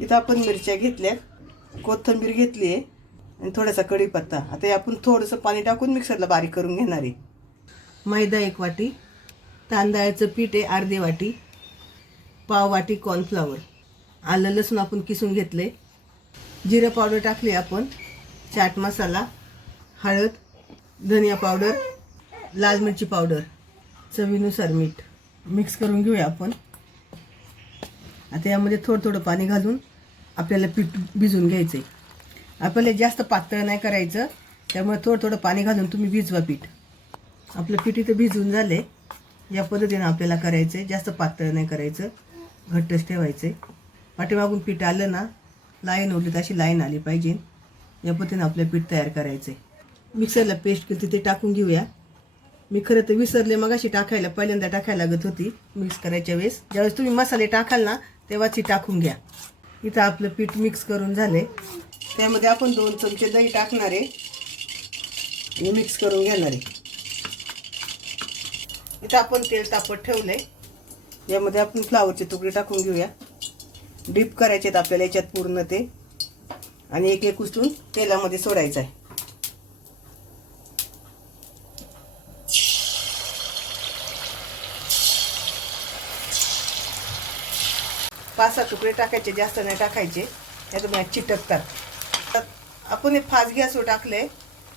इथं आपण मिरच्या घेतल्या, कोथिंबीर घेतली आहे आणि थोडासा कढीपत्ता. आता आपण थोडंसं पाणी टाकून मिक्सरला बारीक करून घेणार आहे. मैदा 1 वाटी, तांदळाचं पीठ आहे अर्धी वाटी, पाव वाटी कॉर्नफ्लॉवर, आलं लसूण आपण किसून घेतले, जिरं पावडर टाकली आपण, चाट मसाला, हळद, धनिया पावडर, लाल मिरची पावडर, चवीनुसार मीठ. मिक्स करून घेऊया आपण. आता यामध्ये थोडं थोडं पाणी घालून आपल्याला पीठ भिजवून घ्यायचं आहे. आपल्याला जास्त पातळ नाही करायचं, त्यामुळे थोडं थोडं पाणी घालून तुम्ही भिजवा पीठ. आपलं पीठ इथं भिजवून झाले. या पद्धतीनं आपल्याला करायचं आहे, जास्त पातळ नाही करायचं, घट्टच ठेवायचं आहे. पाठीमागून पीठ आलं ना, लाईन उरली तर अशी लाईन आली पाहिजे. या पद्धतीनं आपलं पीठ तयार करायचं आहे. मिक्सरला पेस्ट केली ते टाकून घेऊया. मी खरं तर विसरले, मगाशी टाकायला पहिल्यांदा टाकायला लागत होती मिक्स करायच्या वेळेस. ज्यावेळेस तुम्ही मसाले टाकाल ना तेव्हाच ती टाकून घ्या. इथं आपलं पीठ मिक्स करून झाले. त्यामध्ये आपण 2 चमचे दही टाकणार आहे आणि मिक्स करून घेणार आहे. इथं आपण तेल तापत ठेवलंय. यामध्ये आपण फ्लावरचे तुकडे टाकून घेऊया. डीप करायचे आहेत आपल्याला याच्यात पूर्ण ते, आणि एक एक उचलून तेलामध्ये सोडायचं आहे. 5-6 तुकडे टाकायचे, जास्त नाही टाकायचे, त्याच्यामुळे चिटकतात. आपण हे फास्ट गॅसवर टाकले.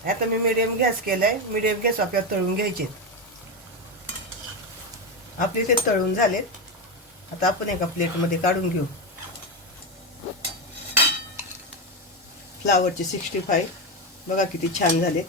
आता मी मिडियम गॅस केलाय. मिडियम गॅस आपल्याला तळून घ्यायचे. आपले ते तळून झालेत. आता आपण एका प्लेटमध्ये काढून घेऊ. फ्लावरचे 65 बघा किती छान झाले.